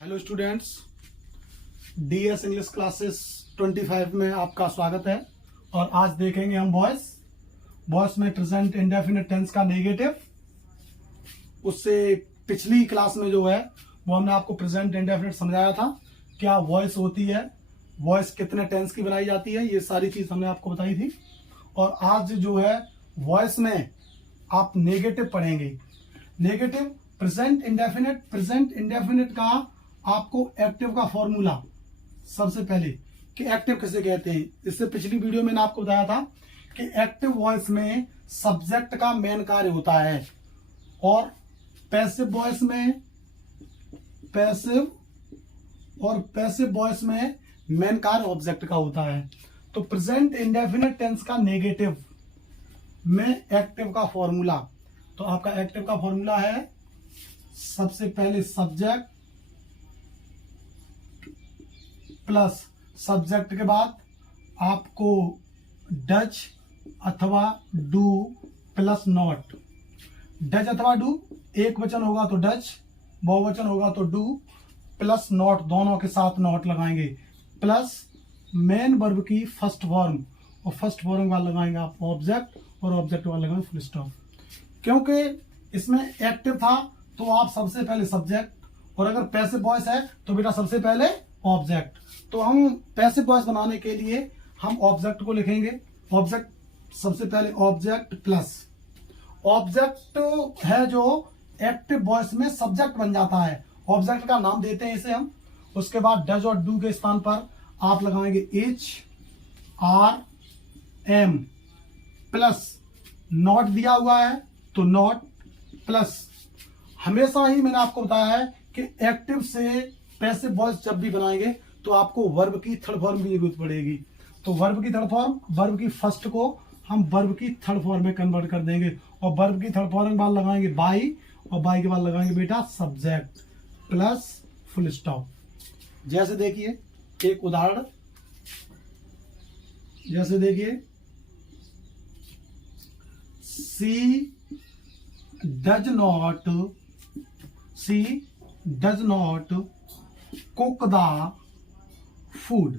Hello students, DS English classes 25 में आपका स्वागत है। और आज देखेंगे हम वॉइस में प्रेजेंट इंडेफिनिट टेंस का नेगेटिव। उससे पिछली क्लास में जो है वो हमने आपको प्रेजेंट इंडेफिनिट समझाया था, क्या वॉइस होती है, वॉइस कितने टेंस की बनाई जाती है, ये सारी चीज हमने आपको बताई थी। और आज जो है वॉइस में आप नेगेटिव पढ़ेंगे। नेगेटिव प्रेजेंट इंडेफिनिट का आपको एक्टिव का फॉर्मूला सबसे पहले कि एक्टिव किसे कहते हैं। इससे पिछली वीडियो में आपको बताया था कि एक्टिव वॉइस में सब्जेक्ट का मेन कार्य होता है और पैसिव वॉइस में मेन कार्य ऑब्जेक्ट का होता है। तो प्रेजेंट इंडेफिनिट टेंस का नेगेटिव में एक्टिव का फॉर्मूला, तो आपका एक्टिव का फॉर्मूला है सबसे पहले सब्जेक्ट प्लस सब्जेक्ट के बाद आपको डज अथवा डू प्लस नॉट। डज अथवा डू, एक वचन होगा तो डज, बहुवचन होगा तो डू, प्लस नॉट, दोनों के साथ नॉट लगाएंगे, प्लस मेन वर्ब की फर्स्ट फॉर्म, और फर्स्ट फॉर्म वाला लगाएंगे आप ऑब्जेक्ट, और ऑब्जेक्ट वाला लगाएंगे फुल स्टॉप। क्योंकि इसमें एक्टिव था तो आप सबसे पहले सब्जेक्ट, और अगर पैसिव वॉइस है तो बेटा सबसे पहले ऑब्जेक्ट। तो हम पैसिव वॉइस बनाने के लिए हम ऑब्जेक्ट को लिखेंगे। ऑब्जेक्ट सबसे पहले ऑब्जेक्ट प्लस ऑब्जेक्ट है जो एक्टिव वॉइस में सब्जेक्ट बन जाता है, ऑब्जेक्ट का नाम देते हैं इसे हम। उसके बाद डज और डू के स्थान पर आप लगाएंगे H R M, plus not दिया हुआ है तो नॉट, प्लस हमेशा ही मैंने आपको बताया है कि एक्टिव से पैसिव वॉइस जब भी बनाएंगे तो आपको वर्ब की थर्ड फॉर्म की जरूरत पड़ेगी। तो वर्ब की थर्ड फॉर्म, वर्ब की फर्स्ट को हम वर्ब की थर्ड फॉर्म में कन्वर्ट कर देंगे, और वर्ब की थर्ड फॉर्म के बाद लगाएंगे बाई, और बाई के बाद लगाएंगे बेटा सब्जेक्ट प्लस फुल स्टॉप। जैसे देखिए एक उदाहरण, जैसे देखिए she does not cook the food,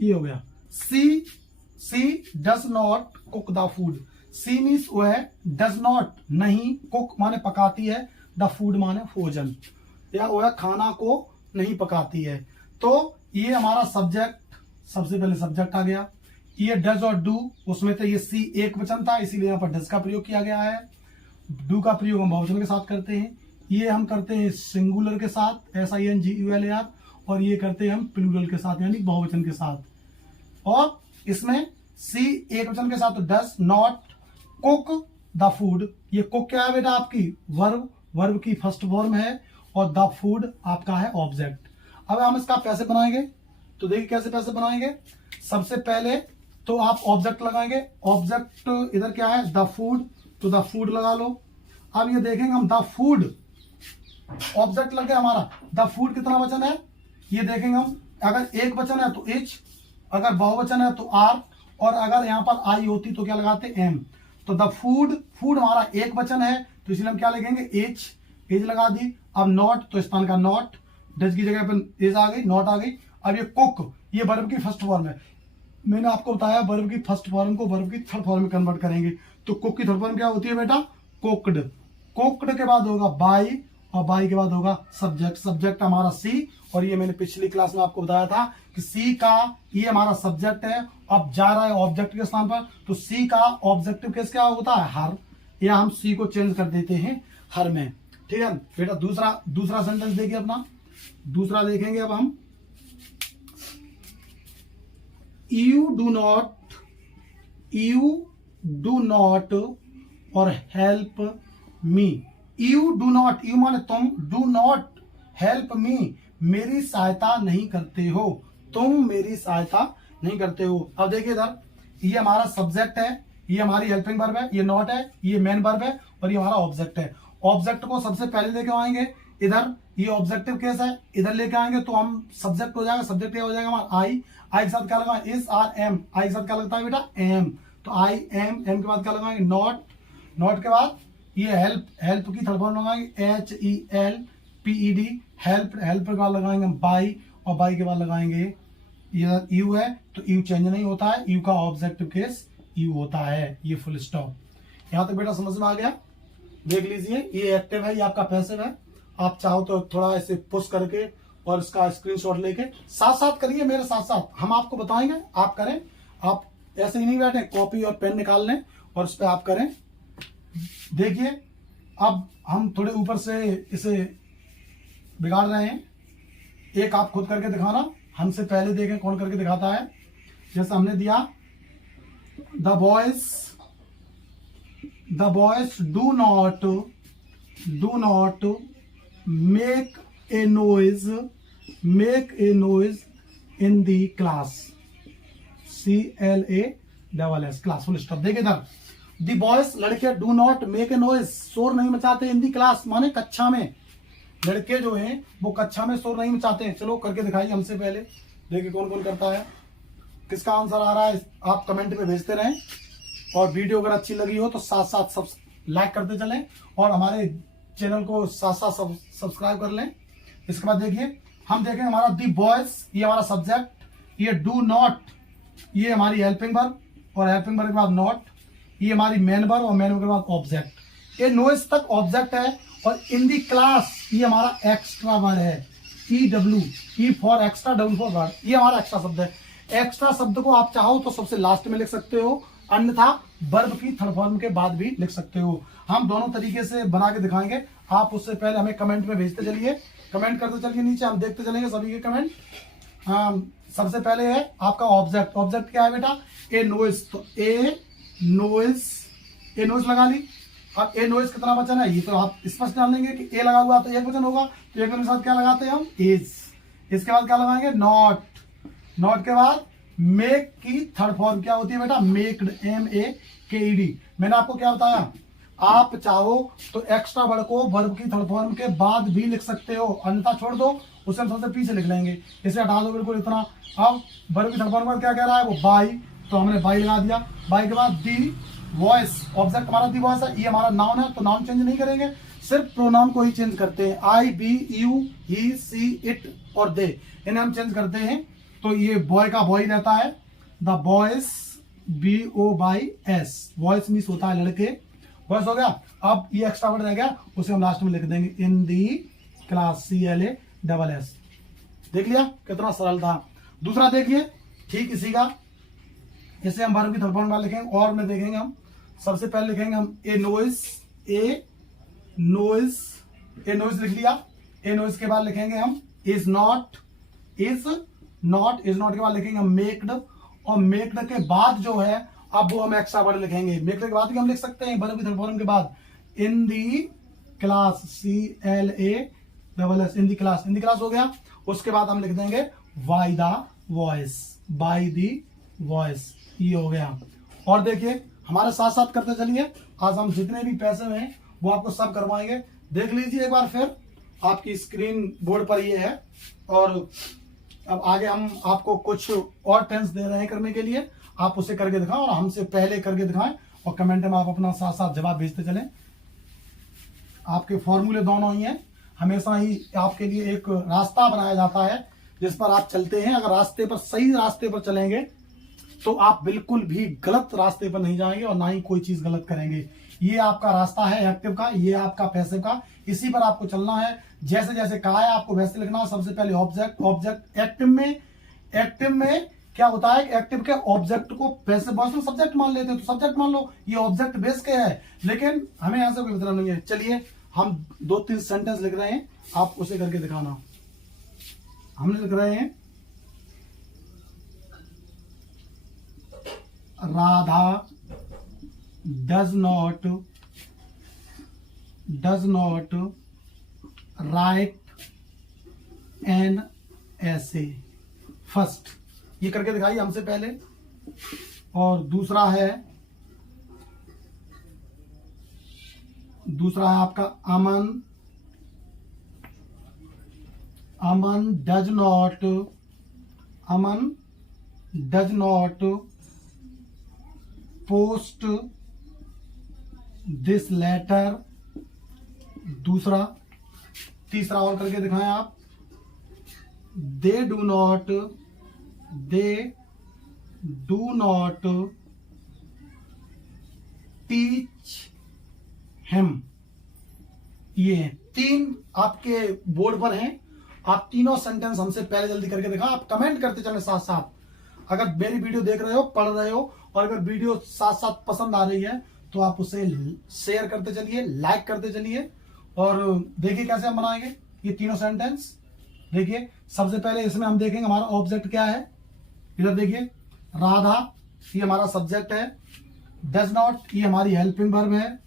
ये हो गया। She does not cook the food. She means वो है, डज नॉट नहीं, कुक माने पकाती है, द फूड माने भोजन, या वो है खाना को नहीं पकाती है। तो ये हमारा सब्जेक्ट, सबसे पहले सब्जेक्ट आ गया। ये डज और डू, उसमें तो ये सी एक वचन था इसीलिए यहाँ पर डज का प्रयोग किया गया है। डू का प्रयोग हम बहुवचन के साथ करते हैं, ये हम करते हैं सिंगुलर के साथ SINGULAR, और ये करते हैं हम प्लूरल के साथ यानी बहुवचन के साथ। और इसमें सी एक वचन के साथ does not cook the food, ये कुक क्या है बेटा आपकी वर्ब, वर्ब की फर्स्ट फॉर्म है, और द फूड आपका है ऑब्जेक्ट। अब हम इसका कैसे बनाएंगे, तो देखिए कैसे पैसे बनाएंगे। सबसे पहले तो आप ऑब्जेक्ट लगाएंगे, ऑब्जेक्ट इधर क्या है द फूड, तो द फूड लगा लो। अब ये देखेंगे हम द फूड, ऑब्जेक्ट लग गया हमारा, द फूड कितना वचन है ये देखेंगे हम। अगर एक वचन है तो एच, अगर बहुवचन है तो आर, और अगर यहाँ पर आई होती तो क्या लगाते एम। तो द फूड, फूड हमारा एक वचन है तो इसलिए हम क्या लिखेंगे एच, एज लगा दी। अब नॉट, तो स्थान का नॉट, डज की जगह पर एज आ गई, नॉट आ गई। अब ये कुक, ये वर्ब की फर्स्ट फॉर्म है, मैंने आपको बताया वर्ब की फर्स्ट फॉर्म को वर्ब की थर्ड फॉर्म में कन्वर्ट करेंगे। तो कुक की थर्ड फॉर्म क्या होती है बेटा कुक्ड, कुक्ड के बाद होगा बाई, और बाई के बाद होगा सब्जेक्ट, सब्जेक्ट हमारा सी, और ये मैंने पिछली क्लास में आपको बताया था कि सी का ये हमारा सब्जेक्ट है, अब जा रहा है ऑब्जेक्ट के स्थान पर, तो सी का ऑब्जेक्टिव केस क्या होता है हर, या हम सी को चेंज कर देते हैं हर में। ठीक है बेटा, दूसरा सेंटेंस देखिए अपना, दूसरा देखेंगे अब हम। यू डू नॉट और help me. You do not, you माने तुम, डू नॉट हेल्प मी, मेरी सहायता नहीं करते हो, तुम मेरी सहायता नहीं करते हो। अब देखिए इधर ये हमारा सब्जेक्ट है, ये हमारी हेल्पिंग वर्ब है, ये नॉट है, ये मेन वर्ब है, और ये हमारा ऑब्जेक्ट है। ऑब्जेक्ट को सबसे पहले लेके आएंगे इधर, ये ऑब्जेक्टिव केस है, इधर लेके आएंगे तो हम सब्जेक्ट हो जाएगा, सब्जेक्ट क्या हो जाएगा हमारा आई, आई के साथ क्या लगा एस आर एम, आई के साथ क्या लगता है बेटा एम, तो आई एम, एम के बाद क्या लगाएंगे नॉट, नॉट के बाद ये हेल्प, हेल्प की थर्ड फॉर्म लगाएंगे HELPED, हेल्प, हेल्प के बाद लगाएंगे हम बाई, और बाई के बाद लगाएंगे ये यू है, तो यू चेंज नहीं होता है, यू का ऑब्जेक्टिव केस यू होता है। ये फुल स्टॉप। यहां तक बेटा समझ में आ गया? देख लीजिए, ये एक्टिव है, ये आपका पैसिव है। आप चाहो तो थोड़ा ऐसे पुश करके और इसका स्क्रीनशॉट लेके साथ साथ करिए, मेरे साथ साथ हम आपको बताएंगे, आप करें। आप ऐसे ही नहीं बैठे, कॉपी और पेन निकाल लें और उस पर आप करें। देखिए, अब हम थोड़े ऊपर से इसे बिगाड़ रहे हैं। एक आप खुद करके दिखाना, हमसे पहले देखें कौन करके दिखाता है। जैसे हमने दिया, the boys do not make a noise in the class, CLASS, class, full stop. देखिए इधर, दी बॉयज लड़के do not make a noise, शोर नहीं मचाते, इन दी क्लास माने कक्षा में। लड़के जो हैं वो कक्षा में शोर नहीं मचाते हैं। चलो करके दिखाइए हमसे पहले, देखिए कौन कौन करता है। किसका आंसर आ रहा है आप कमेंट में भेजते रहें, और वीडियो अगर अच्छी लगी हो तो साथ साथ सब लाइक करते चलें और हमारे चैनल को साथ साथ सब्सक्राइब कर लें। इसके बाद देखिए, हम देखें हमारा दी बॉयज, ये हमारा सब्जेक्ट, ये डू नॉट, ये हमारी हेल्पिंग वर्ब, और हेल्पिंग वर्ब के बाद नॉट, ये हमारी मेन वर्ब, और मेन वर्ब के बाद ऑब्जेक्ट। ये नॉइज तक ऑब्जेक्ट है, और इन दी क्लास ये हमारा एक्स्ट्रा वर्ड है, EW, E for extra, W for word, ये हमारा एक्स्ट्रा शब्द है। एक्स्ट्रा शब्द को आप चाहो तो सबसे लास्ट में लिख सकते हो, अन्यथा वर्ब की थर्ड फॉर्म के बाद भी लिख सकते हो। हम दोनों तरीके से बना के दिखाएंगे। आप उससे पहले हमें कमेंट में भेजते चलिए, कमेंट करते चलिए नीचे, हम देखते चलेंगे सभी के कमेंट। सबसे पहले है आपका ऑब्जेक्ट। ऑब्जेक्ट क्या है बेटा? ए नॉइज, तो ए नॉइज लगा ली। अब ए नॉइज कितना वचन है ये तो आप स्पष्ट जान लेंगे कि ए लगा हुआ तो एक वचन होगा, तो एक वचन के साथ क्या लगाते हैं हम? इज। इसके बाद क्या लगाएंगे? नॉट। नॉट के बाद मेक की थर्ड फॉर्म क्या होती है बेटा? मेक्ड, MEKED। मैंने आपको क्या बताया, आप चाहो तो एक्स्ट्रा वर्ड को वर्ब की थर्ड फॉर्म के बाद भी लिख सकते हो, अन्यथा छोड़ दो, उसे हम सबसे पीछे लिख लेंगे, इसे हटा दो बिल्कुल इतना। अब वर्ब की थर्ड फॉर्म पर क्या कह रहा है वो? बाई, तो हमने बाई लगा दिया। बाई के बाद दी वॉइस, ऑब्जेक्ट हमारा दी वॉइस है, ये हमारा नाउन है, तो नाउन चेंज नहीं करेंगे, सिर्फ प्रोनाउन को ही चेंज करते हैं। I, B, you, he, she, it और they, इन्हें हम चेंज करते हैं। तो ये बॉय का बॉय रहता है, the boys, BOYS, boys means होता है लड़के, बॉयज हो गया। अब ये एक्स्ट्रा वर्ड रह गया, उसे हम लास्ट में लिख देंगे, इन दी क्लास, CLASS। देख लिया कितना सरल था। दूसरा देखिए, ठीक इसी का, इसे हम वर्ब की थर्ड फॉर्म में लिखेंगे, और में देखेंगे हम। सबसे पहले लिखेंगे हम ए नॉइज लिख लिया। ए नॉइज के बाद लिखेंगे हम इज नॉट के बाद लिखेंगे हम मेक्ड, और मेक्ड के बाद जो है अब वो हम एक्स्ट्रा वर्ड लिखेंगे। मेक्ड के बाद भी हम लिख सकते हैं वर्ब की थर्ड फॉर्म के बाद, इन दी क्लास, CLASS, इन दी क्लास हो गया। उसके बाद हम लिख देंगे बाय द वॉइस, ये हो गया। और देखिए हमारे साथ साथ करते चलिए, आज हम जितने भी पैसे हैं वो आपको सब करवाएंगे। देख लीजिए एक बार फिर, आपकी स्क्रीन बोर्ड पर ये है, और अब आगे हम आपको कुछ और टेंस दे रहे हैं करने के लिए, आप उसे करके दिखाएं और हमसे पहले करके दिखाएं, और कमेंट में आप अपना साथ साथ जवाब भेजते चलें। आपके फॉर्मूले दोनों ही हैं, हमेशा ही आपके लिए एक रास्ता बनाया जाता है जिस पर आप चलते हैं। अगर सही रास्ते पर चलेंगे तो आप बिल्कुल भी गलत रास्ते पर नहीं जाएंगे और ना ही कोई चीज गलत करेंगे। ये आपका रास्ता है एक्टिव का, ये आपका पैसिव का, इसी पर आपको चलना है। जैसे जैसे कहा है आपको वैसे लिखना है। सबसे पहले ऑब्जेक्ट एक्टिव में क्या होता है कि एक्टिव के ऑब्जेक्ट को पैसिव वॉइस में सब्जेक्ट मान लेते हैं, तो सब्जेक्ट मान लो, ये ऑब्जेक्ट बेस के है, लेकिन हमें यहां से कोई मतलब नहीं है। चलिए हम 2-3 सेंटेंस लिख रहे हैं, आप उसे करके दिखाना। हमने लिख रहे हैं, Radha does not write an essay first, ये करके दिखाइए हमसे पहले। और दूसरा है आपका Aman does not post this letter. दूसरा तीसरा और करके दिखाएं आप, they do not teach him. ये तीन आपके बोर्ड पर हैं, आप तीनों सेंटेंस हमसे पहले जल्दी करके दिखा। आप कमेंट करते चले साथ साथ। अगर मेरी वीडियो देख रहे हो, पढ़ रहे हो, और अगर वीडियो साथ साथ पसंद आ रही है तो आप उसे शेयर करते चलिए, लाइक करते चलिए। और देखिए कैसे हम बनाएंगे ये तीनों सेंटेंस। देखिए सबसे पहले इसमें हम देखेंगे हमारा ऑब्जेक्ट क्या है। इधर देखिए, राधा ये हमारा सब्जेक्ट है, डज नॉट ये हमारी हेल्पिंग वर्ब है,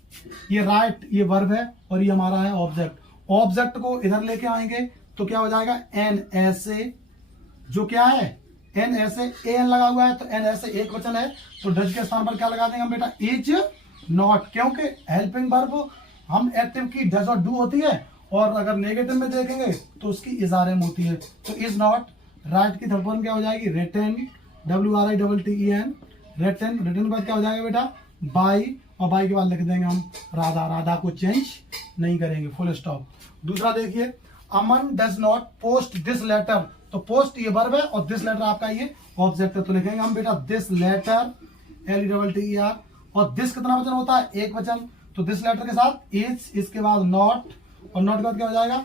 ये राइट ये वर्ब है, और ये हमारा है ऑब्जेक्ट। ऑब्जेक्ट को इधर लेके आएंगे तो क्या हो जाएगा, एन ऐसे, जो क्या है एन ऐसे, एन लगा हुआ है तो एन ऐसे एक वचन है, तो डज के स्थान पर क्या लगा देंगे हम बेटा, इज नॉट, क्योंकि हेल्पिंग वर्ब हम एक्टिव की डज और डू होती है, और अगर नेगेटिव में देखेंगे तो उसकी इज आर एम होती है। तो इज नॉट, राइट की थर्ड फॉर्म क्या हो जाएगी, रिटन, WRITTEN, रिटन, रिटन के बाद क्या हो जाएगा बेटा, बाई, और बाई के बाद लिख देंगे हम राधा, राधा को चेंज नहीं करेंगे, फुल स्टॉप। दूसरा देखिए, Aman does not post this letter, तो पोस्ट ये वर्ब है और दिस लेटर आपका ये ऑब्जेक्ट है, तो लिखेंगे हम बेटा दिस लेटर, LETTER, और दिस कितना वचन होता है, एक वचन, तो दिस लेटर के साथ इज, इसके बाद नॉट, और नॉट के बाद क्या हो जाएगा,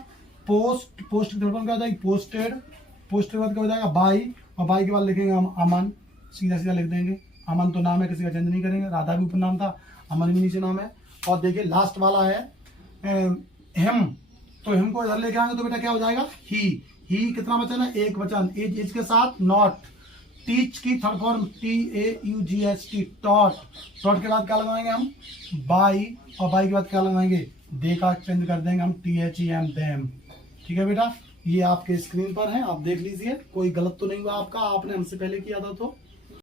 पोस्ट, पोस्ट की थर्ड फॉर्म क्या हो जाएगी, पोस्टेड, पोस्ट के बाद क्या हो जाएगा, बाई, और बाई के बाद लिखेंगे हम अमन, सीधा सीधा लिख देंगे। अमन तो नाम है, किसी का चेंज नहीं करेंगे, राधा भी उपनाम था, अमन भी नीचे नाम है। और देखिए लास्ट वाला है हिम, तो हिम को इधर लेके आएंगे तो बेटा क्या हो जाएगा, ही कितना वचन है, एक वचन, इज के साथ नॉट, टीच की third form TAUGHT, taught, taught के बाद क्या लगाएंगे हम, बाई, और बाई के बाद क्या लगाएंगे, दे का चेंज कर देंगे हम THEM, देम। ठीक है बेटा, ये आपके स्क्रीन पर है, आप देख लीजिए, कोई गलत तो नहीं हुआ आपका, आपने हमसे पहले किया था तो